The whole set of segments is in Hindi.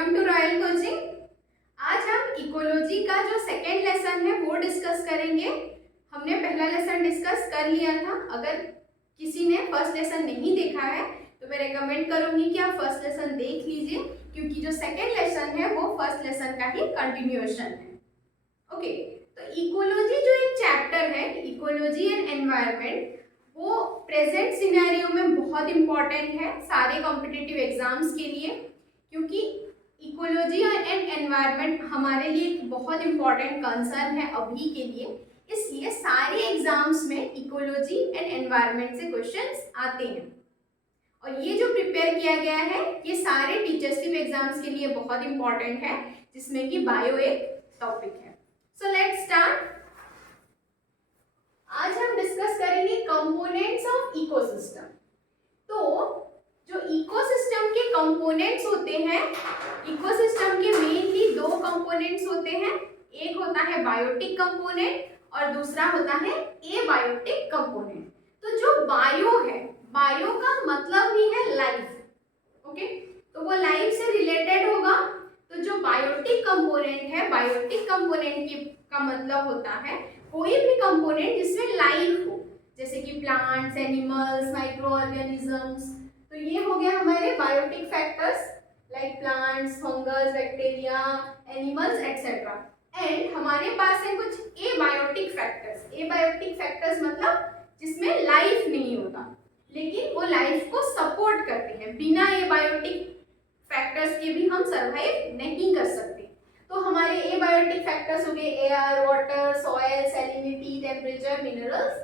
Welcome to royal coaching. आज हम इकोलॉजी का जो सेकेंड लेसन है वो डिस्कस करेंगे। हमने पहला लेसन डिस्कस कर लिया था। अगर किसी ने फर्स्ट लेसन नहीं देखा है तो मैं रेकमेंड करूंगी कि आप फर्स्ट लेसन देख लीजिए, क्योंकि जो सेकेंड लेसन है वो फर्स्ट लेसन का ही कंटिन्यूएशन है। ओके, तो इकोलॉजी जो एक चैप्टर है, इकोलॉजी एंड एनवायरनमेंट, वो प्रेजेंट सिनेरियो में बहुत इंपॉर्टेंट है सारे कॉम्पिटिटिव एग्जाम्स के लिए, क्योंकि इकोलॉजी एंड एनवायरनमेंट हमारे लिए एक बहुत इंपॉर्टेंट कंसर्न है अभी के लिए। इसलिए सारे एग्जाम्स में इकोलॉजी एंड एनवायरनमेंट से क्वेश्चंस आते हैं और ये जो प्रिपेयर किया गया है ये सारे टीचरशिप एग्जाम्स के लिए बहुत इंपॉर्टेंट है, जिसमें कि बायो एक टॉपिक है। So let's start. आज हम डिस्कस करेंगे कंपोनेंट्स ऑफ इकोसिस्टम। तो जो इकोसिस्टम के कंपोनेंट्स होते हैं, इकोसिस्टम के मेनली दो कंपोनेंट्स होते हैं। एक होता है बायोटिक कंपोनेंट और दूसरा होता है एबायोटिक कंपोनेंट। तो जो बायो है, बायो का मतलब ही है लाइफ। ओके, तो वो लाइफ से रिलेटेड होगा। तो जो बायोटिक कंपोनेंट है, बायोटिक कंपोनेंट का मतलब होता है कोई भी कंपोनेंट जिसमें लाइफ हो, जैसे कि प्लांट्स, एनिमल्स, माइक्रो ऑर्गेनिजम्स। तो ये हो गया हमारे biotic factors like plants, fungus, bacteria, animals etcetera. And हमारे पास है कुछ एबायोटिक फैक्टर्स। एबायोटिक फैक्टर्स मतलब जिसमें लाइफ नहीं होता लेकिन वो लाइफ को सपोर्ट करते हैं। बिना एबायोटिक फैक्टर्स के भी हम सरवाइव नहीं कर सकते। तो हमारे एबायोटिक फैक्टर्स हो गए air, water, soil, salinity, temperature, minerals,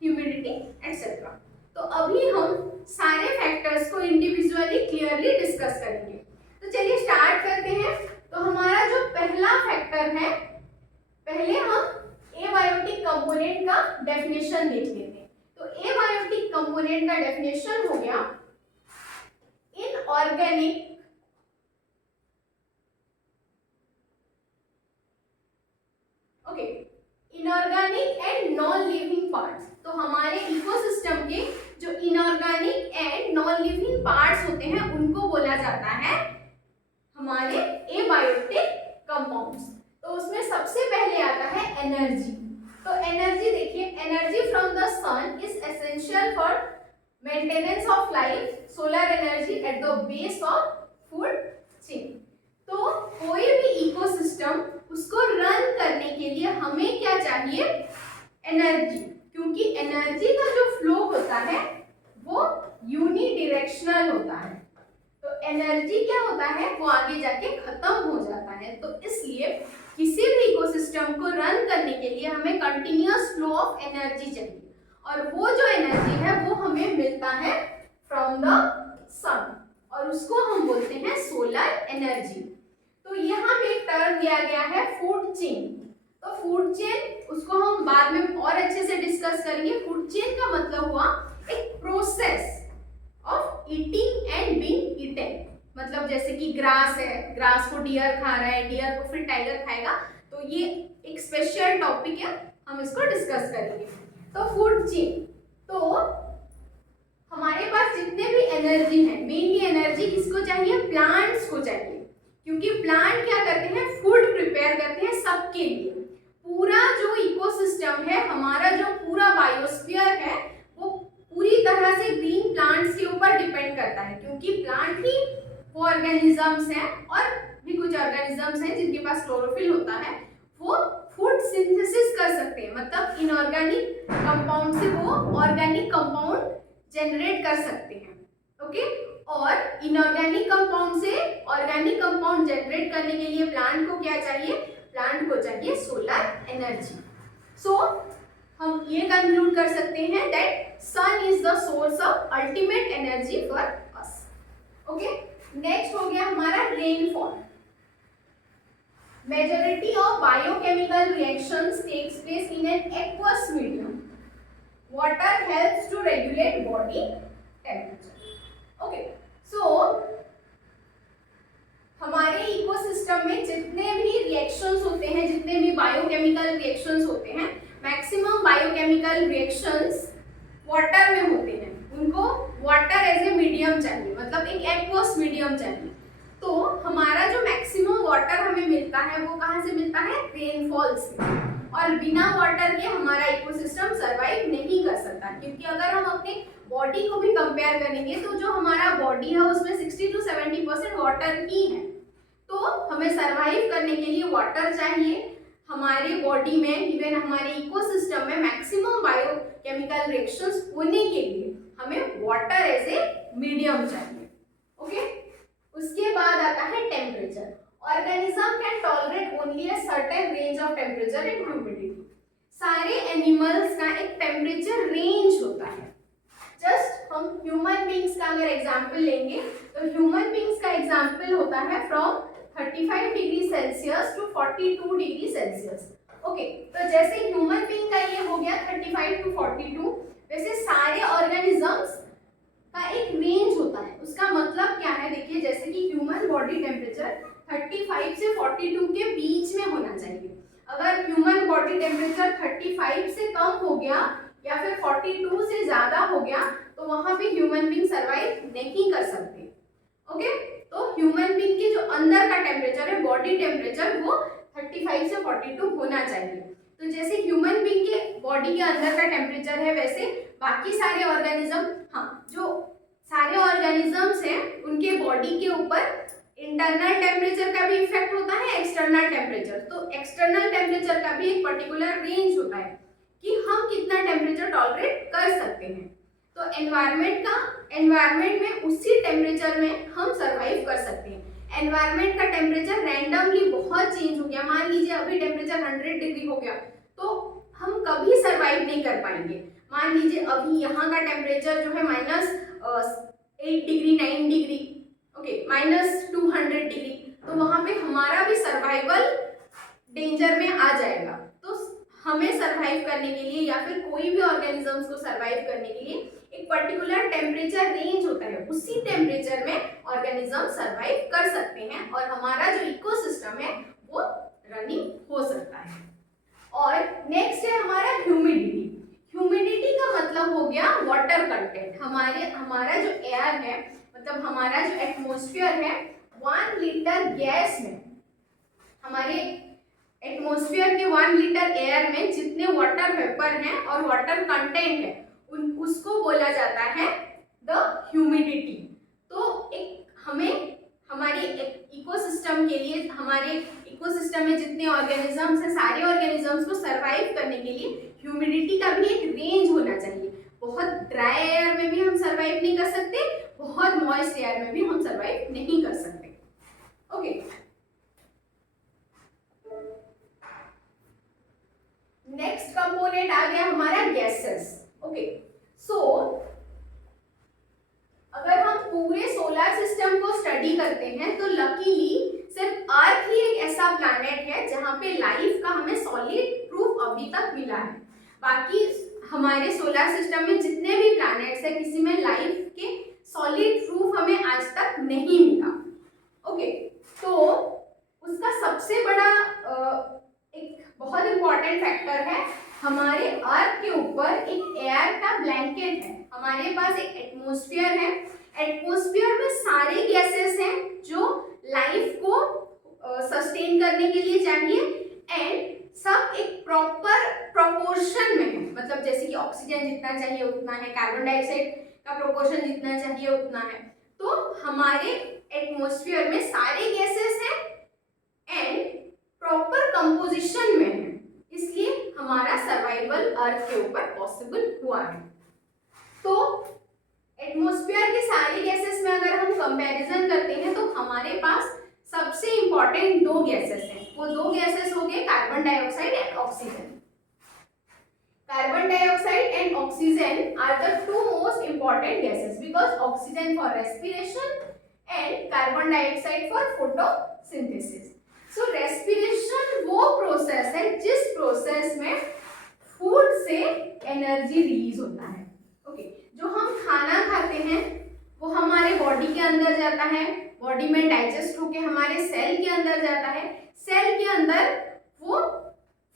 humidity etcetera. तो अभी हम सारे फैक्टर्स को इंडिविजुअली क्लियरली डिस्कस करेंगे। तो चलिए स्टार्ट करते हैं। तो हमारा जो पहला फैक्टर है, पहले हम एबायोटिक कंपोनेंट का डेफिनेशन देख लेते हैं। तो एबायोटिक कंपोनेंट का डेफिनेशन हो गया inorganic inorganic and non living parts. तो हमारे इकोसिस्टम के जो inorganic and non living parts होते हैं उनको बोला जाता है हमारे एबायोटिक कंपाउंड्स। तो उसमें सबसे पहले आता है एनर्जी। तो एनर्जी देखिए, energy from the sun is essential for maintenance of life, solar energy at the base of food chain. तो कोई भी इकोसिस्टम उसको रन करने के लिए हमें क्या चाहिए? एनर्जी, क्योंकि एनर्जी का जो फ्लो होता है वो यूनिडायरेक्शनल होता है। तो एनर्जी क्या होता है, वो आगे जाके खत्म हो जाता है। तो इसलिए किसी भी इकोसिस्टम को रन करने के लिए हमें कंटिन्यूअस फ्लो ऑफ एनर्जी चाहिए, और वो जो एनर्जी है वो हमें मिलता है फ्रॉम द सन, और उसको हम बोलते हैं सोलर एनर्जी। तो यहाँ पे एक टर्म दिया गया है फूड चेन। तो फूड चेन उसको हम बाद में और अच्छे से डिस्कस करेंगे। फूड चेन का मतलब हुआ एक process of eating and being eaten. मतलब जैसे कि ग्रास है, ग्रास को डियर खा रहा है, डियर को फिर टाइगर खाएगा। तो ये एक स्पेशल टॉपिक है, हम इसको डिस्कस करेंगे। तो फूड चेन, तो हमारे पास जितने भी एनर्जी है, मेनली एनर्जी किसको चाहिए? प्लांट्स को चाहिए, क्योंकि प्लांट क्या करते हैं? फूड प्रिपेयर करते हैं सबके लिए। पूरा जो इकोसिस्टम है, हमारा जो पूरा बायोस्फीयर है, वो पूरी तरह से ग्रीन प्लांट्स के ऊपर डिपेंड करता है, क्योंकि प्लांट ही वो ऑर्गेनिजम्स हैं और भी कुछ ऑर्गेनिजम्स हैं जिनके पास क्लोरोफिल होता है, वो फूड सिंथेसिस कर सकते हैं। मतलब इनऑर्गेनिक कंपाउंड से वो ऑर्गेनिक कंपाउंड जनरेट कर सकते हैं। ओके, और इनऑर्गेनिक कंपाउंड से ऑर्गेनिक कंपाउंड जनरेट करने के लिए प्लांट को क्या चाहिए? प्लांट को चाहिए सोलर एनर्जी। सो हम ये कंक्लूड कर सकते हैं that sun is the source of ultimate energy for us. Okay, next हो गया हमारा rainfall. Majority of biochemical reactions takes place in an aqueous medium. Water helps to regulate body temperature. Okay, so हमारे इकोसिस्टम में जितने भी रिएक्शंस होते हैं, जितने भी बायोकेमिकल रिएक्शंस होते हैं, मैक्सिमम बायोकेमिकल रिएक्शंस वाटर में होते हैं। उनको वाटर एज ए मीडियम चाहिए, मतलब एक एक्वस मीडियम चाहिए। तो हमारा जो मैक्सिमम वाटर हमें मिलता है वो कहाँ से मिलता है? रेनफॉल से। और बिना वाटर के हमारा इकोसिस्टम सरवाइव नहीं कर सकता, क्योंकि अगर हम अपने बॉडी को भी कंपेयर करेंगे तो जो हमारा बॉडी है उसमें 60 to 70% वाटर ही है। तो हमें सरवाइव करने के लिए वाटर चाहिए। हमारे बॉडी में, इवन हमारे इकोसिस्टम में मैक्सिमम बायोकेमिकल रिएक्शंस होने के लिए हमें वाटर एज ए मीडियम चाहिए। ओके, उसके बाद आता है temperature. Organism can tolerate only a certain range of temperature and humidity. सारे एनिमल्स का एक टेम्परेचर रेंज होता है। जस्ट हम ह्यूमन बींग्स का अगर एग्जाम्पल लेंगे तो ह्यूमन बींग्स का एग्जाम्पल होता है from 35 degree Celsius to 42 degree Celsius. Okay, तो जैसे ह्यूमन बींग का ये हो गया 35 टू 42, वैसे सारे ऑर्गेनिजम्स का एक रेंज होता है। उसका मतलब क्या है? देखिए, जैसे कि ह्यूमन बॉडी टेम्परेचर 35 से 42 के बीच में होना चाहिए। अगर ह्यूमन बॉडी टेम्परेचर 35 से कम हो गया या फिर 42 से ज्यादा हो गया तो वहां पे ह्यूमन बींग सरवाइव नहीं कर सकते। ओके, तो ह्यूमन बींग के जो अंदर का टेम्परेचर है, बॉडी टेम्परेचर, वो 35 से 42 होना चाहिए। तो जैसे ह्यूमन बींग के बॉडी के अंदर का टेम्परेचर है, वैसे बाकी सारे ऑर्गेनिज्म, हाँ, जो सारे ऑर्गेनिजम्स हैं उनके बॉडी के ऊपर इंटरनल टेम्परेचर का भी इफेक्ट होता है, एक्सटर्नल टेम्परेचर। तो एक्सटर्नल टेम्परेचर का भी एक पर्टिकुलर रेंज होता है कि हम कितना टेम्परेचर टॉलरेट कर सकते हैं। तो एनवायरनमेंट में उसी टेम्परेचर में हम सरवाइव कर सकते हैं। एनवायरनमेंट का टेम्परेचर रैंडमली बहुत चेंज हो गया, मान लीजिए अभी टेम्परेचर 100 डिग्री हो गया, तो हम कभी सरवाइव नहीं कर पाएंगे। मान लीजिए अभी यहाँ का टेम्परेचर जो है -8 डिग्री, 9 डिग्री, ओके, -200 डिग्री, तो वहां पे हमारा भी सर्वाइवल डेंजर में आ जाएगा। तो हमें सरवाइव करने के लिए या फिर कोई भी ऑर्गेनिजम्स को सरवाइव करने के लिए एक पर्टिकुलर टेम्परेचर रेंज होता है, उसी टेम्परेचर में ऑर्गेनिज्म सरवाइव कर सकते हैं और हमारा जो इकोसिस्टम है वो रनिंग हो सकता है। और नेक्स्ट है हमारा ह्यूमिडिटी। ह्यूमिडिटी का मतलब हो गया वाटर कंटेंट। हमारा जो एयर है, मतलब हमारा जो एटमॉस्फेयर है, 1 लीटर गैस में, हमारे एटमॉस्फेयर के 1 लीटर एयर में जितने वाटर वेपर हैं और वाटर कंटेंट है उसको बोला जाता है द ह्यूमिडिटी। तो हमें हमारे इकोसिस्टम के लिए, हमारे इकोसिस्टम में जितने ऑर्गेनिजम्स हैं, सारे ऑर्गेनिजम्स को सरवाइव करने के लिए ह्यूमिडिटी का भी एक रेंज होना चाहिए। बहुत ड्राई एयर में भी हम सरवाइव नहीं कर सकते, बहुत मॉइस्ट एयर में भी हम सरवाइव नहीं कर सकते। ओके, नेक्स्ट कंपोनेंट आ गया हमारा गैसेस। ओके, सो अगर हम पूरे सोलर सिस्टम को स्टडी करते हैं तो लकीली सिर्फ अर्थ ही एक ऐसा प्लैनेट है जहां पे लाइफ का हमें सॉलिड प्रूफ अभी तक मिला है। बाकी हमारे सोलर सिस्टम में जितने भी प्लैनेट्स हैं, किसी में लाइफ के सॉलिड प्रूफ हमें आज तक नहीं मिला। ओके, तो उसका सबसे बड़ा एक बहुत इंपॉर्टेंट फैक्टर है, हमारे अर्थ के ऊपर एक एयर का ब्लैंकेट है। हमारे पास एक एटमॉस्फेयर है, एटमॉस्फेयर में सारे गैसेस हैं जो लाइफ को सस्टेन करने के लिए चाहिए एंड सब एक प्रॉपर प्रोपोर्शन में है। मतलब जैसे कि ऑक्सीजन जितना चाहिए उतना है, कार्बन डाइऑक्साइड का प्रोपोर्शन जितना चाहिए उतना है। तो हमारे एटमॉस्फेयर में सारे गैसेस हैं एंड प्रॉपर कंपोजिशन में है, इसलिए हमारा सर्वाइवल अर्थ के ऊपर पॉसिबल हुआ है। तो एटमॉस्फेयर के सारे गैसेस में अगर हम कंपैरिजन करते हैं तो हमारे पास सबसे इंपॉर्टेंट 2 गैसेस हैं। वो 2 गैसेस हो गए carbon dioxide and oxygen. Carbon dioxide and oxygen are the 2 most important gases because oxygen for respiration and carbon dioxide for photosynthesis. So respiration वो प्रोसेस है जिस प्रोसेस में फूड से एनर्जी रिलीज होता है। ओके, जो हम खाना खाते हैं वो हमारे बॉडी के अंदर जाता है, बॉडी में डाइजेस्ट होके हमारे सेल के अंदर जाता है, सेल के अंदर वो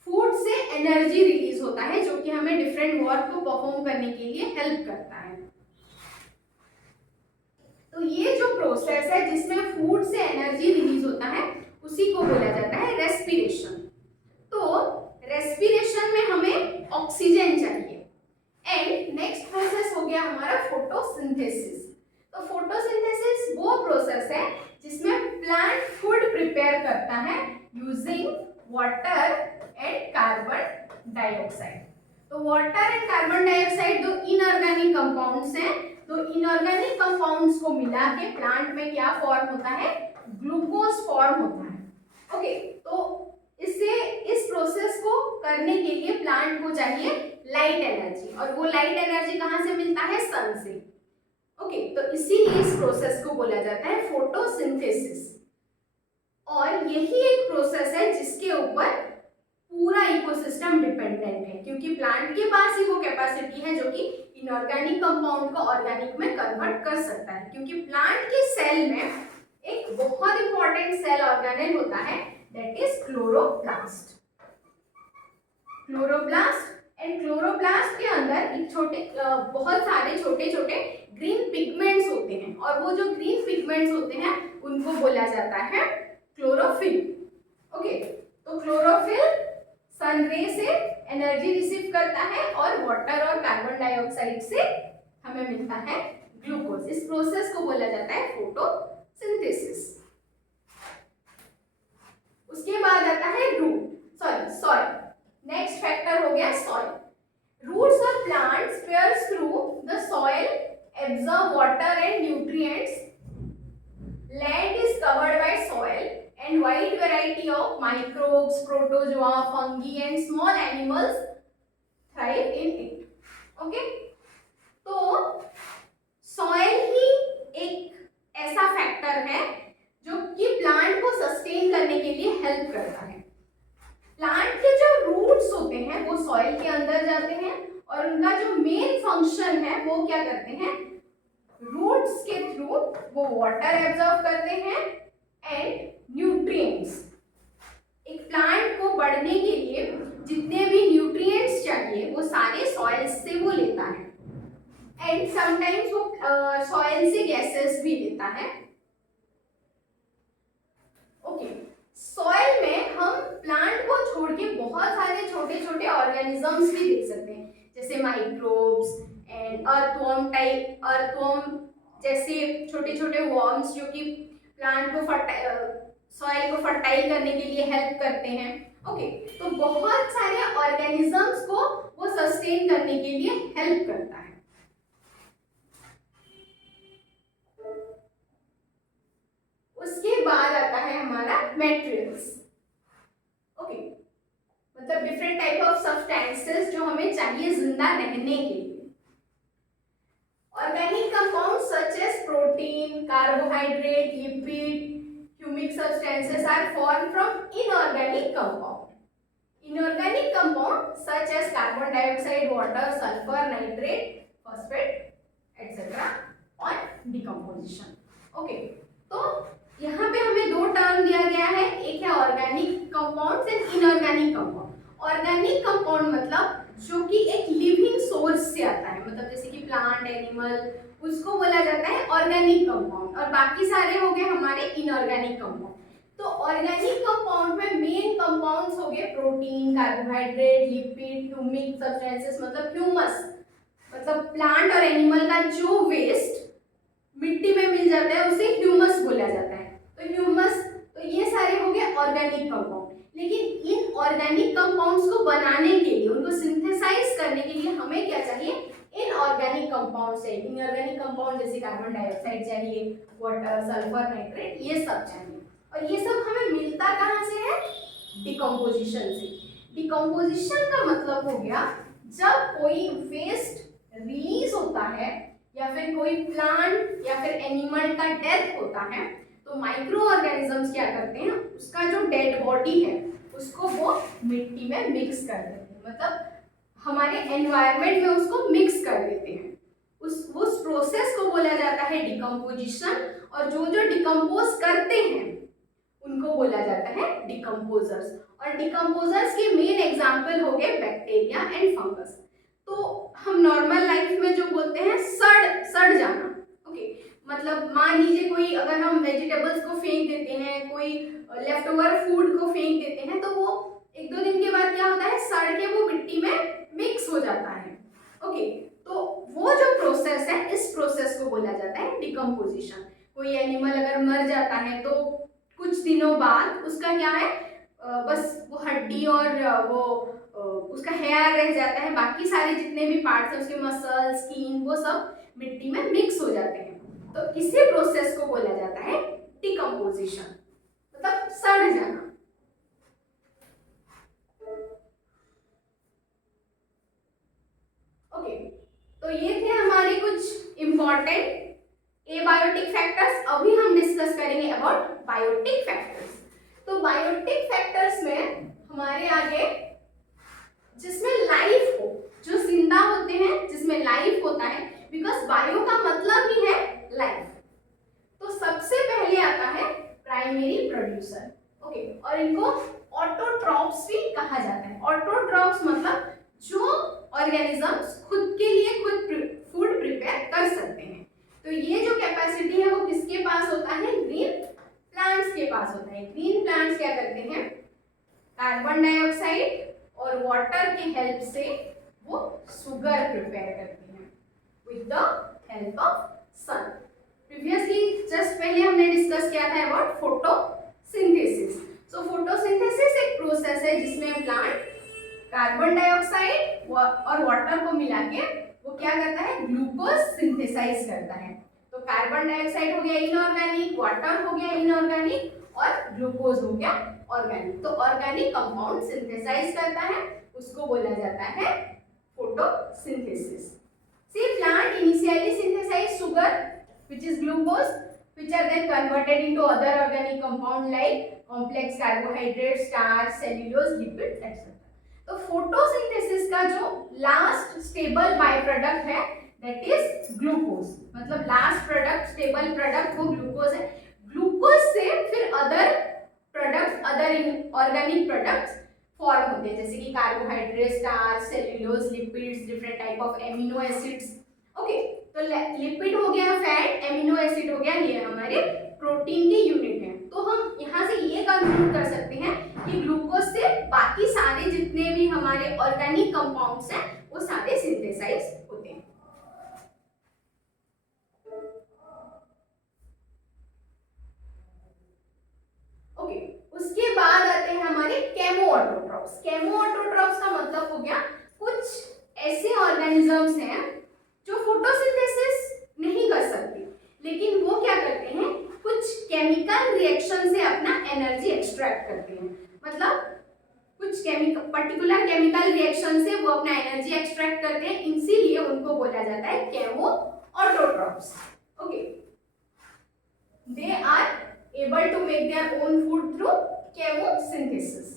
फूड से एनर्जी रिलीज होता है जो कि हमें डिफरेंट वर्क को परफॉर्म करने के लिए हेल्प करता है। तो ये जो प्रोसेस है जिसमें फूड से एनर्जी रिलीज होता है उसी को बोला जाता है रेस्पिरेशन। तो रेस्पिरेशन में हमें ऑक्सीजन चाहिए। एंड नेक्स्ट प्रोसेस हो गया हमारा फोटोसिंथेसिस। तो फोटोसिंथेसिस वो प्रोसेस है जिसमें प्लांट फूड प्रिपेयर करता है using water and carbon dioxide. तो वाटर एंड कार्बन डाइऑक्साइड दो इनऑर्गेनिक कंपाउंड्स हैं। तो इनऑर्गेनिक कंपाउंड्स को मिला के प्लांट में क्या फॉर्म होता है, ग्लूकोज फॉर्म होता है। ओके, तो इससे इस प्रोसेस को करने के लिए प्लांट को चाहिए लाइट एनर्जी, और वो लाइट एनर्जी कहाँ से मिलता है, सन से। ओके, तो इसीलिए इस प्रोसेस को बोला जाता है फोटोसिंथेसिस। और यही एक प्रोसेस है जिसके ऊपर पूरा इकोसिस्टम डिपेंडेंट है, क्योंकि प्लांट के पास ही वो कैपेसिटी है जो कि इनऑर्गेनिक कंपाउंड को ऑर्गेनिक में कन्वर्ट कर सकता है। क्योंकि प्लांट के सेल में एक बहुत इंपॉर्टेंट सेल ऑर्गेनेल होता है, that is chloroplast. Chloroplast and chloroplast के अंदर एक बहुत सारे छोटे छोटे ग्रीन पिगमेंट्स होते हैं, और वो जो ग्रीन पिगमेंट्स होते हैं उनको बोला जाता है क्लोरोफिल। ओके, तो क्लोरोफिल सन रे से एनर्जी रिसीव करता है और वाटर और कार्बन डाइऑक्साइड से हमें मिलता है ग्लूकोज। इस प्रोसेस को बोला जाता है फोटोसिंथेसिस। उसके बाद आता है सॉइल। नेक्स्ट फैक्टर हो गया soil. Roots of plants pierce through the soil, absorb water and nutrients. Land is covered by soil and wide variety of microbes, protozoa, fungi and small animals thrive in it. Okay, तो सॉइल ही एक ऐसा फैक्टर है जो कि प्लांट को सस्टेन करने के लिए हेल्प करता है। प्लांट के जो रूट्स होते हैं वो सॉइल के अंदर जाते हैं, और उनका जो मेन फंक्शन है वो क्या करते हैं, रूट्स के थ्रू वो वाटर एब्जॉर्ब करते हैं एंड न्यूट्रिएंट्स। एक प्लांट को बढ़ने के लिए जितने भी न्यूट्रिएंट्स चाहिए वो सारे सॉइल से वो लेता है, एंड समटाइम्स वो सॉइल से गैसेस भी लेता है। ओके, सॉइल में हम प्लांट को छोड़ के बहुत सारे छोटे छोटे ऑर्गेनिजम्स भी देख सकते हैं, जैसे माइक्रोब्स एंड अर्थवर्म जैसे छोटे छोटे वर्म्स जो कि प्लांट को सॉइल को फर्टाइल करने के लिए हेल्प करते हैं। ओके, तो बहुत सारे ऑर्गेनिजम्स को वो सस्टेन करने के लिए हेल्प करता है। उसके बाद आता है हमारा मैटेरियल्स। ओके, मतलब डिफरेंट टाइप ऑफ सब्सटेंसेस जो हमें चाहिए जिंदा रहने के लिए। Organic compounds such as protein, carbohydrate, lipid, humic substances are formed from inorganic compound. Inorganic compound such as carbon dioxide, water, sulfur, nitrate, phosphate, etc. on decomposition. Okay, तो यहाँ पे हमें दो टर्म दिया गया है, एक है organic compounds and inorganic compound. Organic compound मतलब जो कि एक लिविंग सोर्स से आता है, मतलब जैसे कि प्लांट, एनिमल, उसको बोला जाता है ऑर्गेनिक कंपाउंड, और बाकी सारे हो गए हमारे इनऑर्गेनिक कंपाउंड। तो ऑर्गेनिक कंपाउंड में मेन कंपाउंड्स हो गए protein, carbohydrate, lipid, humic substances मतलब ह्यूमस, मतलब प्लांट और एनिमल का जो वेस्ट मिट्टी में मिल जाता है उसे ह्यूमस बोला जाता है। तो ह्यूमस, तो ये सारे हो गए ऑर्गेनिक कंपाउंड। लेकिन इन ऑर्गेनिक कंपाउंड्स को बनाने के लिए, उनको सिंथेसाइज करने के लिए हमें क्या चाहिए, इनऑर्गेनिक कंपाउंड चाहिए। इनऑर्गेनिक कंपाउंड जैसे कार्बन डाइऑक्साइड चाहिए, वाटर, सल्फर, नाइट्रेट, ये सब चाहिए। और ये सब हमें मिलता कहाँ से है, डिकम्पोजिशन से। डिकम्पोजिशन का मतलब हो गया जब कोई वेस्ट रिलीज होता है या फिर कोई प्लांट या फिर एनिमल का डेथ होता है, तो माइक्रो ऑर्गेनिजम्स क्या करते हैं, उसका जो डेड बॉडी है उसको वो मिट्टी में मिक्स कर देते हैं, मतलब हमारे एनवायरनमेंट में उसको मिक्स कर देते हैं। उस प्रोसेस को बोला जाता है डिकम्पोजिशन, और जो जो डिकम्पोज करते हैं उनको बोला जाता है डिकम्पोजर्स। और डिकम्पोजर्स के मेन एग्जाम्पल हो गए बैक्टीरिया एंड फंगस। तो हम नॉर्मल लाइफ में जो बोलते हैं सड़ जाना, ओके, मतलब मान लीजिए कोई अगर हम वेजिटेबल्स को फेंक देते हैं, कोई लेफ्ट ओवर फूड को फेंक देते हैं, तो वो 1-2 दिन के बाद क्या होता है, सड़ के वो मिट्टी में मिक्स हो जाता है। ओके, तो वो जो प्रोसेस है, इस प्रोसेस को बोला जाता है डिकम्पोजिशन। कोई एनिमल अगर मर जाता है तो कुछ दिनों बाद उसका क्या है, बस वो हड्डी और वो उसका हेयर रह जाता है, बाकी सारे जितने भी पार्ट्स हैं उसके मसल, स्किन, वो सब मिट्टी में मिक्स हो जाते हैं। तो इसी प्रोसेस को बोला जाता है डिकम्पोजिशन, मतलब सड़ जाना। ओके, तो ये थे हमारे कुछ इंपॉर्टेंट एबायोटिक फैक्टर्स। अभी हम डिस्कस करेंगे अबाउट बायोटिक फैक्टर्स। तो बायोटिक फैक्टर्स में हमारे आगे जिसमें लाइफ हो, जो जिंदा होते हैं, जिसमें लाइफ होता है, बिकॉज बायो का मतलब ही है लाइफ। तो सबसे पहले आता है प्राइमरी प्रोड्यूसर। ओके, और इनको ऑटोट्रॉप्स भी कहा जाता है। ऑटोट्रॉप्स मतलब जो ऑर्गेनिजम्स खुद के लिए खुद फूड प्रिपेयर कर सकते हैं। तो ये जो कैपेसिटी है वो किसके पास होता है, ग्रीन प्लांट्स के पास होता है। ग्रीन प्लांट्स क्या करते हैं, कार्बन डाइऑक्साइड और वाटर के हेल्प से वो शुगर प्रिपेयर करते हैं with the help of sun. Previously just पहले हमने डिस्कस किया था अबाउट फोटोसिंथेसिस। सो फोटोसिंथेसिस एक प्रोसेस है जिसमें प्लांट कार्बन डाइऑक्साइड और वाटर को मिला के वो क्या करता है, ग्लूकोज सिंथेसाइज करता है। तो कार्बन डाइऑक्साइड हो गया इनऑर्गेनिक, वाटर हो गया इनऑर्गेनिक और ग्लूकोज हो गया ऑर्गेनिक। तो ऑर्गेनिक कंपाउंड सिंथेसाइज करता है, उसको बोला जाता है photosynthesis. See, plant initially synthesize sugar, which is glucose, which are then converted into other organic compound like complex carbohydrates, starch, cellulose, lipids, etc. तो फोटोसिंथेसिस का जो लास्ट स्टेबल बाय प्रोडक्ट है दैट इज ग्लूकोज। मतलब लास्ट प्रोडक्ट, स्टेबल प्रोडक्ट वो ग्लूकोज है। ग्लूकोज से फिर other products, other organic products form होते हैं, जैसे कि carbohydrate, starch, cellulose, lipids, different type of amino acids. Okay, तो लिपिड हो गया फैट, एमिनो एसिड हो गया, ये हमारे प्रोटीन की यूनिट है। तो हम यहाँ से ये कंक्लूड कर सकते हैं कि ग्लूकोज से बाकी सारे जितने भी हमारे ऑर्गेनिक कंपाउंड्स हैं वो सारे सिंथेसाइज होते हैं। ओके, उसके बाद आते हैं हमारे केमोऑटोट्रॉप्स। केमोऑटोट्रॉप्स का मतलब हो गया कुछ ऐसे ऑर्गेनिजम्स हैं जो फोटोसिंथेसिस नहीं कर सकते, लेकिन वो क्या करते हैं, कुछ केमिकल रिएक्शन से अपना एनर्जी एक्सट्रैक्ट करते हैं। मतलब कुछ पर्टिकुलर केमिकल रिएक्शन से वो अपना एनर्जी एक्सट्रैक्ट करते हैं, इसीलिए उनको बोला जाता है chemoautotrophs. Okay, they are able to make their own food through chemosynthesis.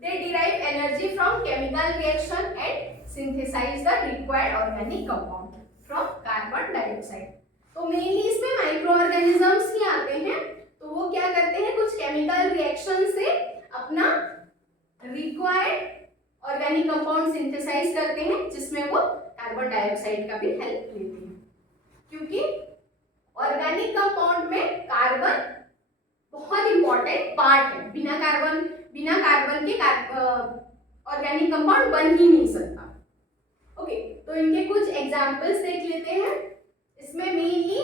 They derive energy from chemical reaction and synthesize the required organic compound from carbon dioxide. तो मेनली इसमें माइक्रो ऑर्गेनिजम्स ही आते हैं। तो वो क्या करते हैं, कुछ केमिकल रिएक्शन से अपना रिक्वायर्ड ऑर्गेनिक कंपाउंड सिंथेसाइज करते हैं, जिसमें वो कार्बन डाइऑक्साइड का भी हेल्प लेते हैं। क्योंकि ऑर्गेनिक कंपाउंड में कार्बन बहुत इंपॉर्टेंट पार्ट है। बिना कार्बन के ऑर्गेनिक कंपाउंड बन ही नहीं सकता। ओके, तो इनके कुछ एग्जांपल्स देख लेते हैं। इसमें मेनली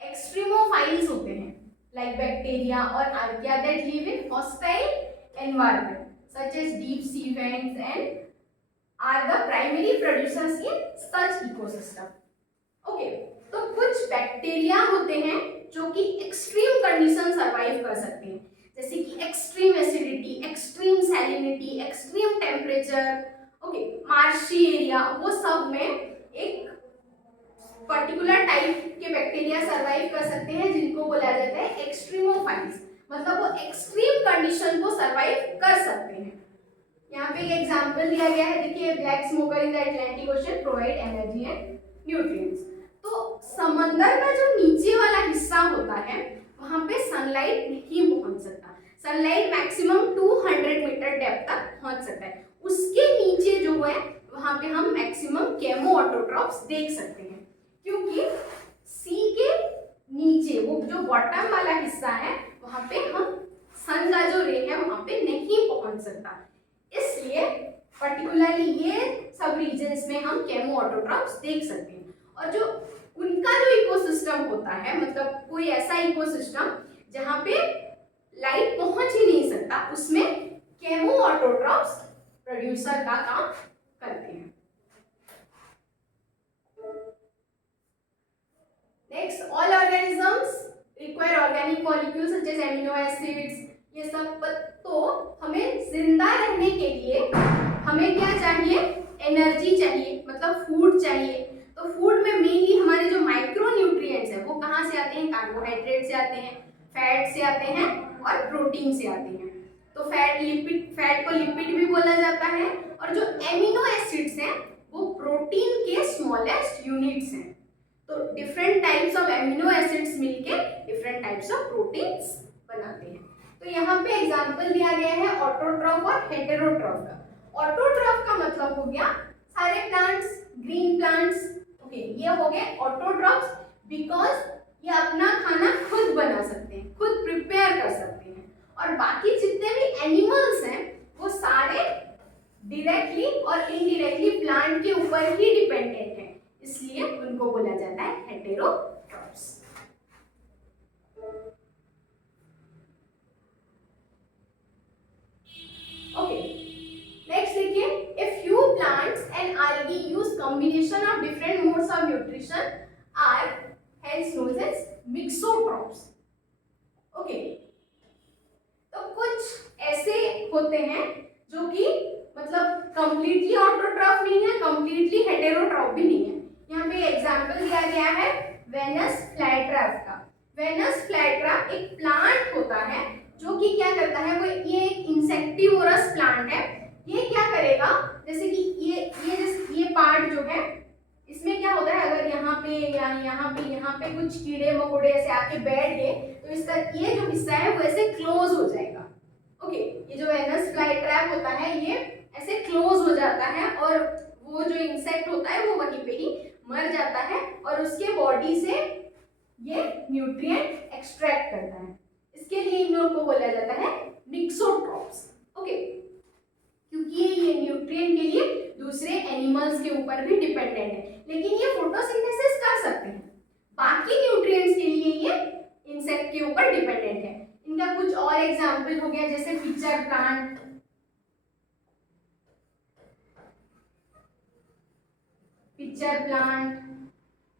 एक्सट्रीमोफाइल्स होते हैं लाइक बैक्टीरिया और archaea that live in hostile environment such as deep sea vents and are the primary producers in such ecosystem. Okay, तो कुछ बैक्टीरिया होते हैं जो कि एक्सट्रीम कंडीशन सरवाइव कर सकते हैं, जैसे कि extreme acidity, extreme salinity, extreme temperature, okay, marshy area, वो सब में एक पर्टिकुलर टाइप के बैक्टीरिया सरवाइव कर सकते हैं, जिनको बोला जाता है एक्सट्रीमोफाइल्स। मतलब वो एक्सट्रीम कंडीशन को सरवाइव कर सकते हैं। यहाँ पे एक एग्जांपल दिया गया है, देखिए, black smoker in the Atlantic ocean provide energy and nutrients. तो समंदर का जो नीचे वाला हिस्सा होता है वहां पे सनलाइट नहीं पहुंच सकता। सनलाइट मैक्सिमम 200 मीटर डेप्थ तक पहुंच सकता है। उसके नीचे जो है वहां पे हम मैक्सिमम केमोऑटोट्रॉप्स देख सकते हैं, क्योंकि सी के नीचे वो जो बॉटम वाला हिस्सा है वहां पे हम सन का जो रे है वहां पे नहीं पहुंच सकता, इसलिए पर्टिकुलरली ये सब रीजन्स में हम केमो ऑटोट्रॉफ्स देख सकते हैं। और जो उनका जो इकोसिस्टम होता है, मतलब कोई ऐसा इकोसिस्टम जहां पे लाइट पहुंच ही नहीं सकता, उसमें केमो ऑटोट्रॉफ्स प्रोड्यूसर का काम करते हैं। Next, all organisms require organic molecules such as amino acids, ये सब। तो हमें जिंदा रहने के लिए हमें क्या चाहिए, एनर्जी चाहिए, मतलब फूड चाहिए। तो फूड में मेनली हमारे जो माइक्रो न्यूट्रिएंट्स है वो कहाँ से आते हैं, कार्बोहाइड्रेट से आते हैं, फैट से आते हैं और प्रोटीन से आते हैं। तो फैट को लिपिड भी बोला जाता है, और जो एमिनो एसिड्स हैं वो प्रोटीन के स्मॉलेस्ट यूनिट्स हैं। तो different types of amino acids मिलके डिफरेंट टाइप्स ऑफ प्रोटीन्स बनाते हैं। तो यहाँ पे एग्जांपल दिया गया है ऑटोट्रॉफ और हेटेरोट्रॉफ का। ऑटोट्रॉफ का मतलब हो गया सारे प्लांट्स, ग्रीन प्लांट्स। ओके, ये हो गए ऑटोट्रॉफ्स बिकॉज ये अपना खाना खुद बना सकते हैं, खुद प्रिपेयर कर सकते हैं। और बाकी जितने भी एनिमल्स हैं वो सारे डायरेक्टली और इनडायरेक्टली प्लांट के ऊपर ही डिपेंडेंट हैं, इसलिए उनको बोला जाता है हेटेरोट्रॉफ्स। ओके, नेक्स्ट देखिए, a few plants and algae use combination of different modes of nutrition are hence known as mixotrophs. Okay, तो कुछ ऐसे होते हैं जो कि मतलब कंप्लीटली ऑटोट्रॉफ नहीं है, कंप्लीटली हेटेरोट्रॉफ भी नहीं है। यहाँ पे एग्जांपल दिया गया है वेनस फ्लाईट्रैप का। वेनस फ्लाईट्रैप एक प्लांट होता है जो कि क्या करता है, वो ये एक इंसेक्टिवोरस प्लांट है। ये क्या करेगा, जैसे कि ये पार्ट जो है इसमें क्या होता है, अगर यहाँ पे कुछ कीड़े मकोड़े ऐसे आके बैठ गए तो इसका ये जो हिस्सा है वो ऐसे क्लोज हो जाएगा। ओके, ये जो वेनस फ्लाईट्रैप होता है ये ऐसे क्लोज हो जाता है और वो जो इंसेक्ट होता है वो वहीं पे ही मर जाता है और उसके बॉडी से ये न्यूट्रिएंट एक्सट्रैक्ट करता है। इसके लिए इन लोगों को बोला जाता है मिक्सोट्रॉफ्स। ओके, क्योंकि ये न्यूट्रिएंट के लिए दूसरे एनिमल्स के ऊपर भी डिपेंडेंट है, लेकिन ये फोटोसिंथेसिस कर सकते हैं। बाकी न्यूट्रिएंट्स के लिए ये इंसेक्ट के ऊपर डिपेंडेंट है। इनका कुछ और एग्जांपल हो गया जैसे पिचर प्लांट,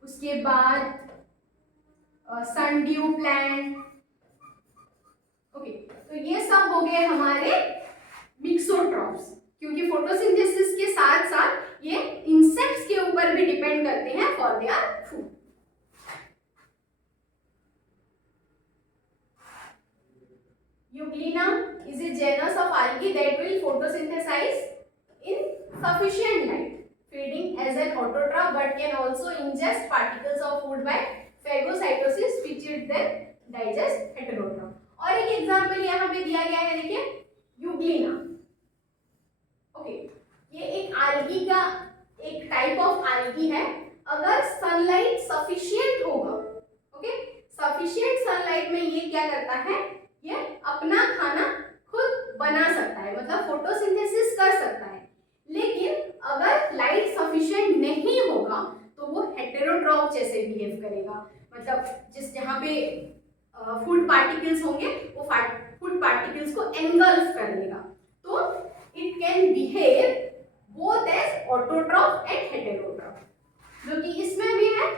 उसके बाद सनड्यू प्लांट। ओके, तो ये सब हो गए हमारे मिक्सोट्रॉफ्स, क्योंकि फोटोसिंथेसिस के साथ साथ ये इंसेक्ट्स के ऊपर भी डिपेंड करते हैं for their food. Euglena is a genus of algae that will photosynthesize in sufficient light, feeding as an autotroph but can also ingest particles of food by phagocytosis which it then digest heterotroph. और एक एग्जांपल यहाँ पे दिया गया है, देखिए यूग्लिना। ओके, ये एक algae का एक टाइप ऑफ algae है। अगर सनलाइट सफिशिएंट होगा, ओके, सफिशिएंट सनलाइट में ये क्या करता है, ये अपना खाना खुद बना सकता है, मतलब फोटोसिंथेसिस कर सकता है। लेकिन अगर लाइट सफिशिएंट नहीं होगा तो वो हेटेरोट्रॉफ जैसे बिहेव करेगा, मतलब जहाँ पे फूड पार्टिकल्स होंगे वो फूड पार्टिकल्स को एंगल्फ कर लेगा। तो it can behave both as autotroph and heterotroph, जो कि इसमें भी है,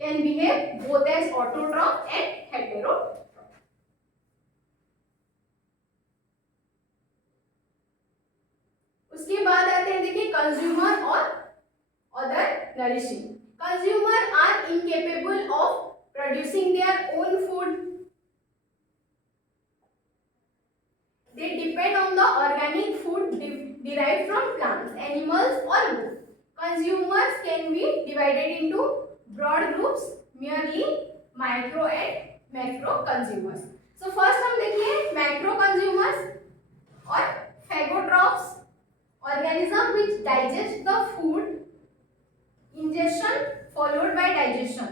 can behave both as autotroph and heterotroph. उसके बाद आते हैं, देखिए कंज्यूमर और other nourishing. Consumer are incapable of producing their own food, they depend on the organic food derived from plants, animals or both. Consumers can be divided into broad groups, merely micro and macro consumers. So first हम देखिए macro consumers और phagotrophs, organism which digest the food, ingestion followed by digestion.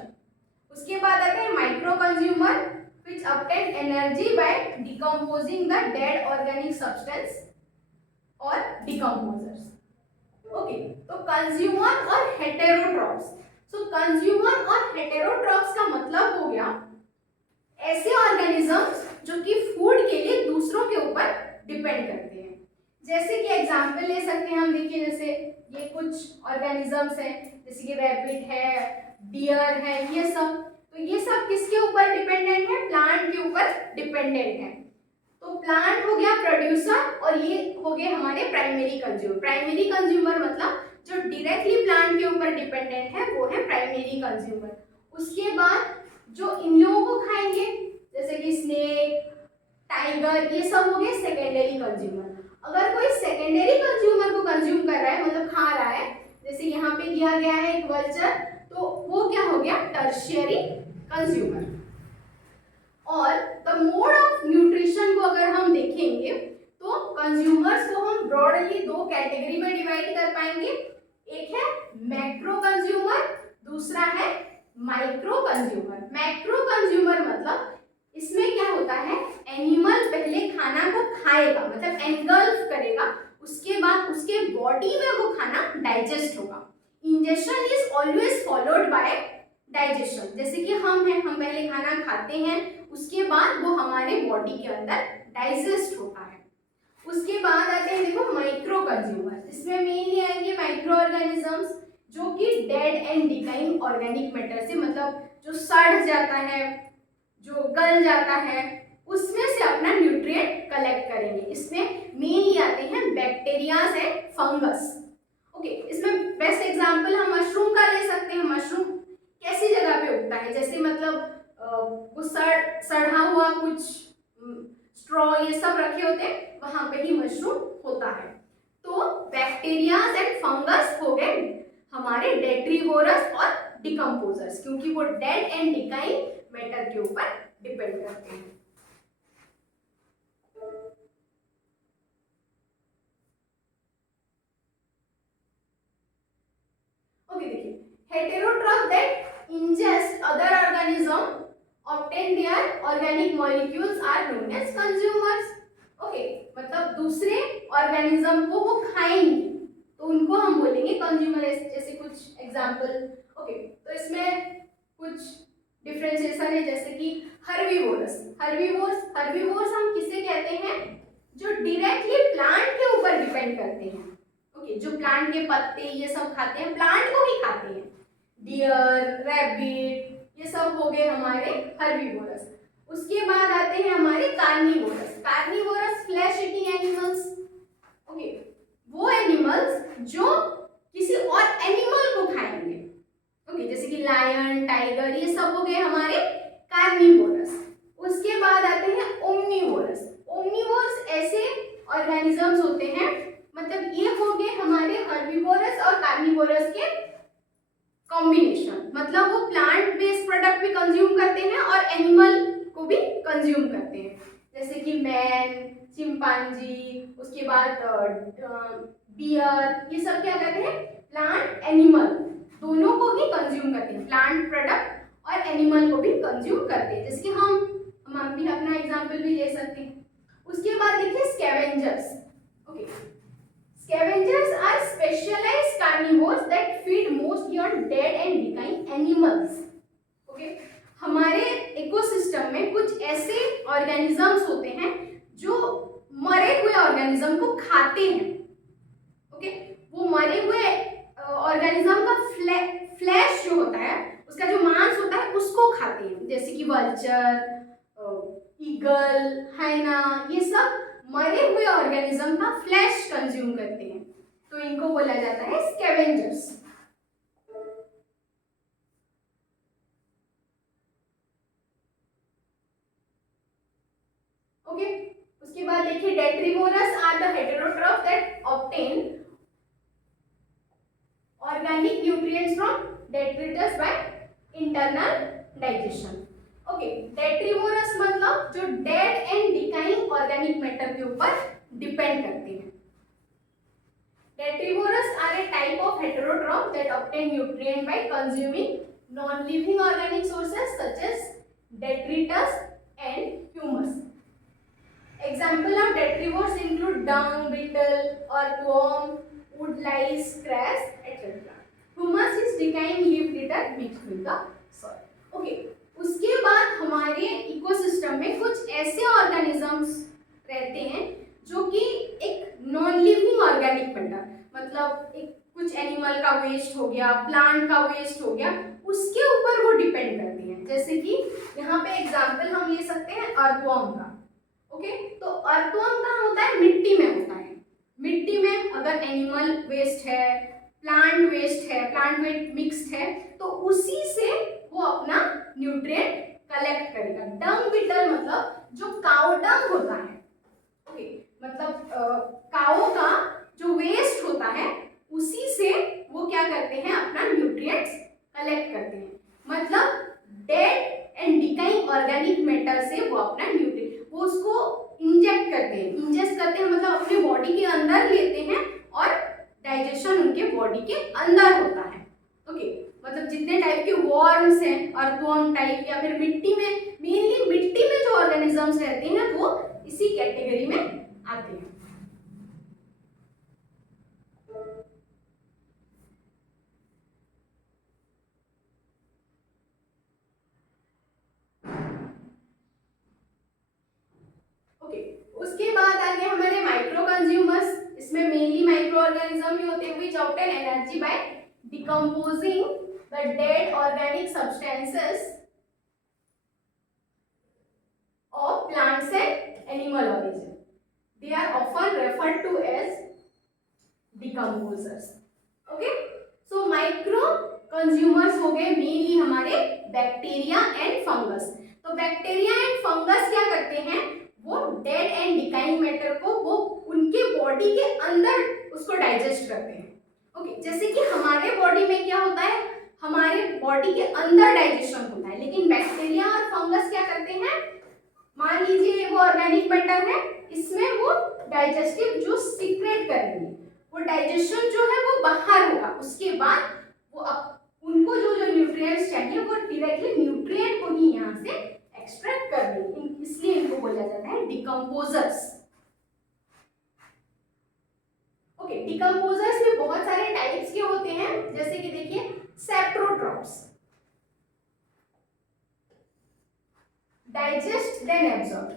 उसके बाद आते हैं micro consumer which obtain energy by decomposing the dead organic substance और decomposers. ओके, तो कंज्यूमर और हेटेरोट्रॉप्स. सो कंज्यूमर और हेटेरोट्रॉप्स का मतलब हो गया ऐसे ऑर्गेनिजम्स जो कि फूड के लिए दूसरों के ऊपर डिपेंड करते हैं. जैसे कि एग्जांपल ले सकते हैं हम. देखिए जैसे ये कुछ ऑर्गेनिजम्स हैं, जैसे कि रैबिट है, डियर है, ये सब. तो ये सब किसके ऊपर डिपेंडेंट है? प्लांट के ऊपर डिपेंडेंट है. तो प्लांट हो गया प्रोड्यूसर और ये हो गए हमारे प्राइमरी कंज्यूमर. प्राइमरी कंज्यूमर मतलब जो डायरेक्टली प्लांट के ऊपर डिपेंडेंट है वो है प्राइमरी कंज्यूमर. उसके बाद जो इन लोगों को खाएंगे जैसे कि स्नेक, टाइगर, ये सब हो गए सेकेंडरी कंज्यूमर. अगर कोई सेकेंडरी कंज्यूमर को कंज्यूम कर रहा है मतलब खा रहा है, जैसे यहाँ पे दिया गया है एक वल्चर, तो वो क्या हो गया? Tertiary consumer. और द मोड ऑफ न्यूट्रिशन को अगर हम देखेंगे तो कंज्यूमर्स को हम ब्रॉडली दो कैटेगरी में डिवाइड कर पाएंगे. एक है मैक्रो कंज्यूमर, दूसरा है माइक्रो कंज्यूमर. मैक्रो कंज्यूमर मतलब इसमें क्या होता है? एनिमल पहले खाना को खाएगा मतलब एंगल्फ करेगा, उसके बाद उसके बॉडी में वो खाना डाइजेस्ट होगा. Injection is always followed by digestion. जैसे कि हम हैं, हम पहले खाना खाते हैं, उसके बाद वो हमारे बॉडी के अंदर डाइजेस्ट होता है. उसके बाद आते हैं देखो माइक्रो कंज्यूमर. इसमें मेनली आएंगे माइक्रो ऑर्गेनिजम्स जो कि dead and decaying organic matter से, मतलब जो सड़ जाता है, जो गल जाता है, उसमें से अपना न्यूट्रिएंट कलेक्ट करेंगे. इसमें मेनली आते हैं बैक्टीरियाज एंड फंगस. ओके, इसमें बेस्ट एग्जांपल हम मशरूम का ले सकते हैं. मशरूम कैसी जगह पे उगता है? जैसे मतलब वो सड़ा हुआ कुछ स्ट्रॉ ये सब रखे होते हैं, वहां पे ही मशरूम होता है. तो बैक्टीरियाज एंड फंगस हो गए हमारे डेट्रीवोरस और डिकम्पोजर्स, क्योंकि वो डेड एंड डिकाइंग मैटर के ऊपर डिपेंड करते हैं. ओके, देखिए heterotroph that ingest other organism obtain their organic molecules are known as consumers. Okay, मतलब दूसरे ऑर्गेनिज्म को वो खाएंगे तो उनको हम बोलेंगे कंज्यूमर. जैसे कुछ एग्जांपल. ओके, तो इसमें कुछ डिफरेंशिएशन है, जैसे कि हर्बीवोरस. हर्बीवोर्स हम किसे कहते हैं? जो डायरेक्टली प्लांट के ऊपर डिपेंड करते हैं. ओके, जो प्लांट के पत्ते ये सब खाते हैं, प्लांट को ही खाते हैं. डियर, रैबिट, ये सब हो गए हमारे हर्बीवोरस. उसके बाद आते हैं हमारे carnivorous. Carnivorous flesh eating animals. Okay, वो एनिमल्स जो किसी और एनिमल को खाएंगे. ओके, जैसे कि लायन, टाइगर, ये सब हो गए हमारे कार्निवोरस. उसके बाद आते हैं ओमनीवोरस. ओमनीवोरस ऐसे ऑर्गेनिजम्स होते हैं, मतलब ये हो गए हमारे हर्बीवोरस और कार्निवोरस के कॉम्बिनेशन. मतलब वो प्लांट बेस्ड प्रोडक्ट भी कंज्यूम करते हैं और एनिमल को भी कंज्यूम करते हैं, जैसे कि मैन, चिंपांजी, उसके बाद बियर, ये सब क्या करते हैं? प्लांट एनिमल दोनों को ही कंज्यूम करते हैं. प्लांट प्रोडक्ट और एनिमल को भी कंज्यूम करते हैं. जैसे कि हम भी अपना एग्जांपल भी ले सकते हैं. उसके बाद देखिए scavengers. Okay, scavengers are specialized carnivores that feed mostly on dead and decaying animals. Okay, हमारे इकोसिस्टम में कुछ ऐसे ऑर्गेनिजम्स होते हैं जो मरे हुए ऑर्गेनिज्म को खाते हैं. ओके, वो मरे हुए ऑर्गेनिज्म का फ्लैश जो होता है, उसका जो मांस होता है, उसको खाते हैं. जैसे कि वल्चर, ईगल, हाइना, ये सब मरे हुए ऑर्गेनिज्म का फ्लैश कंज्यूम करते हैं, तो इनको बोला जाता है स्कैवेंजर्स. ओके, उसके बाद देखिए detritivores are the heterotroph that obtain organic nutrients from detritus by internal digestion. Okay, detritivores मतलब जो dead and decaying organic matter के ऊपर डिपेंड करते हैं. Detritivores are a type of heterotroph that obtain nutrient by consuming non-living organic sources such as detritus and humus. Example of detrivores include dung, beetle, earthworm, wood lice, grass, etc. Humus is decaying leaf litter mixed with the soil. Okay, उसके बाद हमारे इकोसिस्टम में कुछ ऐसे ऑर्गेनिजम्स रहते हैं जो कि एक नॉन लिविंग ऑर्गेनिक मैटर, मतलब एक कुछ एनिमल का वेस्ट हो गया, प्लांट का वेस्ट हो गया, उसके ऊपर वो डिपेंड करती हैं। जैसे कि यहाँ पे एग्जांपल हम ले सकते हैं अर्थवर्म का। ओके, तो अर्थवर्म कहाँ होता है? मिट्टी में होता है। मिट्टी में अगर एनिमल वेस्ट है, प्लांट वेस्ट है, प्लांट वेस्ट मिक्स्ड है, तो उसी से वो अपना न्यूट्रिएंट कलेक्ट करेगा। डंग बीटल मतलब जो काउ डंग होता है, ओके, मतलब काओ का जो वेस्ट होता है उसी से वो क्या करते हैं? अपना न्यूट्रिएंट्स कलेक्ट करते हैं। मतलब dead and decaying organic matter से वो अपना न्यूट्रिएंट वो उसको इंजेक्ट करते हैं, इंजेस्ट करते हैं, मतलब अपने बॉडी के अंदर लेते हैं और डाइजेशन उनके बॉडी के अंदर होता है। ओके, मतलब जितने टाइप के वर्म्स हैं, अर्थवर्म टाइप या फिर मिट्टी में, मेनली मिट्टी में जो ऑर्गेनिजम्स रहते हैं वो इसी कैटेगरी में आते हैं। ओके, उसके बाद आ गए हमारे माइक्रो कंज्यूमर्स। इसमें मेनली माइक्रो ऑर्गेनिज्म ही होते हैं which obtain energy by decomposing the dead organic substances of plants and animal origin. They are often referred to as decomposers. Okay, so micro consumers हो गए मेनली हमारे बैक्टीरिया एंड फंगस। तो बैक्टीरिया एंड फंगस क्या करते हैं? वो डेड एंड डिकाइंग मैटर को वो उनके बॉडी के अंदर उसको डाइजेस्ट करते हैं। ओके, जैसे कि हमारे बॉडी में क्या होता है? हमारे बॉडी के अंदर डाइजेशन होता है, लेकिन बैक्टीरिया और फंगस क्या करते हैं? मान लीजिए वो ऑर्गेनिक मैटर है, इसमें वो डाइजेस्टिव जूस सीक्रेट करेंगे, वो डाइजेशन जो है वो बाहर होगा, उसके बाद वो उनको जो जो न्यूट्रिएंट्स चाहिए वो डायरेक्टली न्यूट्रिएंट को ही यहाँ से एक्सट्रैक्ट कर देंगे, इसलिए इनको बोला जाता है डिकम्पोजर्स। ओके, डिकम्पोजर्स में बहुत सारे टाइप्स के होते हैं, जैसे कि देखिए saprotrophs, digest then absorb,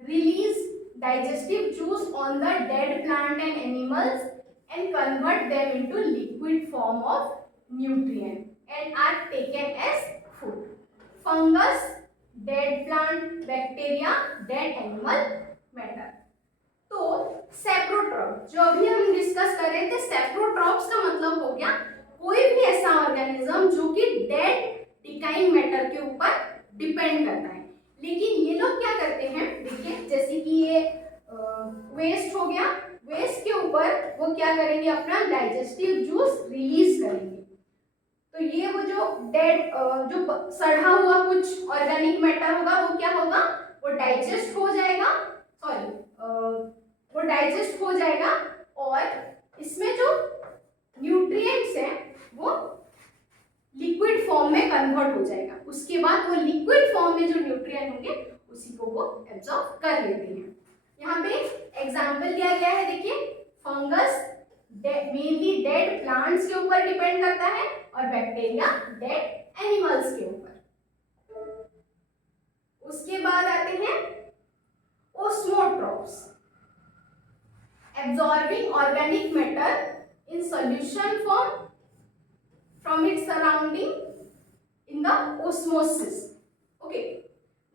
release digestive juice on the dead plant and animals and convert them into liquid form of nutrient and are taken as food. Fungus, dead plant, bacteria, dead animal matter. तो सेप्रोट्रॉप जो अभी हम डिस्कस कर रहे थे, सेप्रोट्रॉप्स का मतलब हो गया कोई भी ऐसा ऑर्गेनिज्म जो कि डेड डिकाइंग मैटर के ऊपर डिपेंड करता है। लेकिन ये लोग क्या करते हैं? देखिए, जैसे कि ये वेस्ट हो गया, वेस्ट के ऊपर वो क्या करेंगे? अपना डाइजेस्टिव जूस रिलीज करेंगे। तो ये वो जो डेड जो सड़ा हुआ कुछ ऑर्गेनिक मैटर होगा वो क्या होगा? वो डाइजेस्ट हो जाएगा, वो डाइजेस्ट हो जाएगा और इसमें जो न्यूट्रिएंट्स हैं वो लिक्विड फॉर्म में कन्वर्ट हो जाएगा। उसके बाद वो लिक्विड फॉर्म में जो न्यूट्रिएंट होंगे उसी को वो एब्जॉर्ब कर लेते हैं। यहाँ पे एग्जांपल दिया गया है, देखिए फंगस मेनली डेड प्लांट्स के ऊपर डिपेंड करता है और बैक्टीरिया डेड एनिमल्स के ऊपर। उसके बाद आते हैं osmotrophs, absorbing organic matter in solution form from its surrounding in the osmosis. Okay,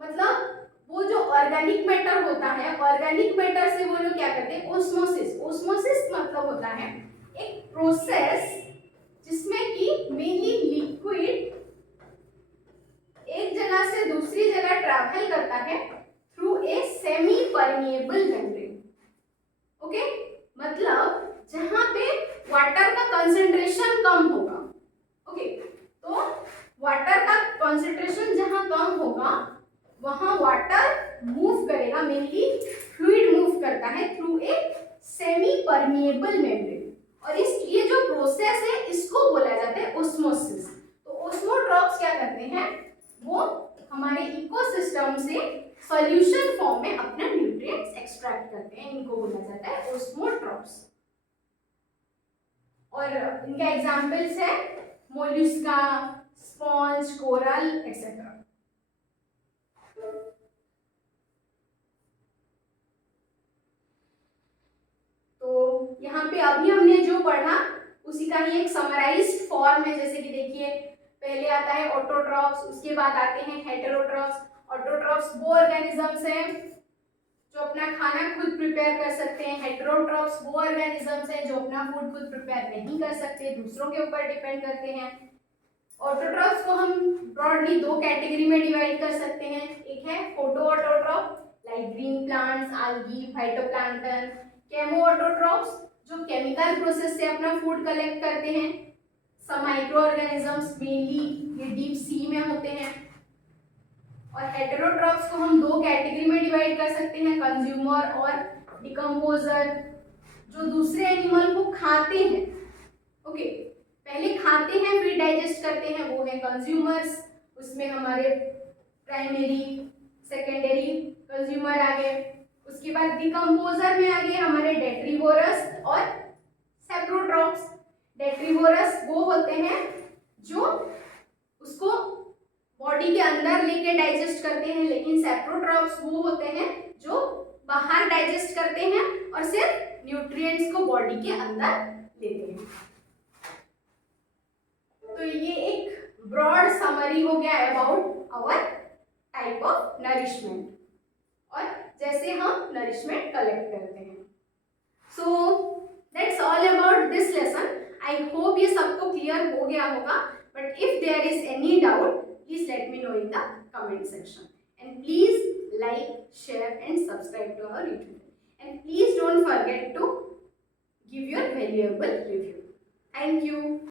मतलब वो जो ऑर्गेनिक मैटर होता है, ऑर्गेनिक मैटर से वो लोग क्या करते हैं? ओस्मोसिस। ओस्मोसिस मतलब होता है एक प्रोसेस जिसमें कि मेनली लिक्विड एक जगह से दूसरी जगह ट्रैवल करता है through a semi permeable membrane. Okay, मतलब जहां पे वाटर का कंसंट्रेशन कम होगा। ओके, तो वाटर का कंसंट्रेशन जहां कम होगा वहां वाटर मूव करेगा, मेनली फ्लूइड मूव करता है through a semi permeable membrane, और इस ये जो प्रोसेस है इसको बोला जाता है ओस्मोसिस। तो ओस्मोट्रॉप ऑटोट्रॉफ्स क्या करते हैं, वो हमारे इकोसिस्टम से सॉल्यूशन फॉर्म में अपना न्यूट्रिएंट्स एक्सट्रैक्ट करते हैं, इनको बोला जाता है ओस्मोट्रॉफ्स। और इनका एग्जांपल्स है मोलस्का, स्पॉन्ज, कोरल एक्सेट्रा। तो यहाँ पे अभी हमने जो पढ़ा उसी का ही एक समराइज्ड फॉर्म है। जैसे कि देखिए, पहले आता है ऑटोट्रॉफ्स, उसके बाद आते हैं हेटेरोट्रॉफ्स। ऑटोट्रॉफ्स वो ऑर्गेनिजम्स हैं जो अपना खाना खुद प्रिपेयर कर सकते हैं। हेटेरोट्रॉफ्स वो ऑर्गेनिजम्स हैं जो अपना फूड खुद प्रिपेयर नहीं कर सकते, दूसरों के ऊपर डिपेंड करते हैं। ऑटोट्रॉफ्स को हम ब्रॉडली दो कैटेगरी में डिवाइड कर सकते हैं। एक है photo autotroph like green plants, algae, phytoplankton. Chemo autotrophs जो केमिकल प्रोसेस से अपना फूड कलेक्ट करते हैं। सब माइक्रो ऑर्गेनिजम्स मेनली ये डीप सी में होते हैं। और हेटेरोट्रॉफ्स को हम दो कैटेगरी में डिवाइड कर सकते हैं, कंज्यूमर और डिकम्पोजर, जो दूसरे एनिमल को खाते हैं। ओके, पहले खाते हैं फिर डाइजेस्ट करते हैं, वो है कंज्यूमर्स। उसमें हमारे प्राइमरी, सेकेंडरी कंज्यूमर आ गए। उसके बाद डिकम्पोजर में आ गए हमारे डेट्रीवोरस और सेप्रोट्रॉफ्स। डेट्रीवोरस वो होते हैं जो उसको बॉडी के अंदर लेके डाइजेस्ट करते हैं, लेकिन सेप्रोट्रॉफ्स वो होते हैं जो बाहर डाइजेस्ट करते हैं और सिर्फ न्यूट्रिएंट्स को बॉडी के अंदर लेते हैं। तो ये एक ब्रॉड समरी हो गया about our type of nourishment और जैसे हम नरिशमेंट कलेक्ट करते हैं। So that's all about this lesson. I hope ये सबको क्लियर हो गया होगा, but if there is any doubt please let me know in the comment section, and please like, share and subscribe to our YouTube channel, and please don't forget to give your valuable review. Thank you.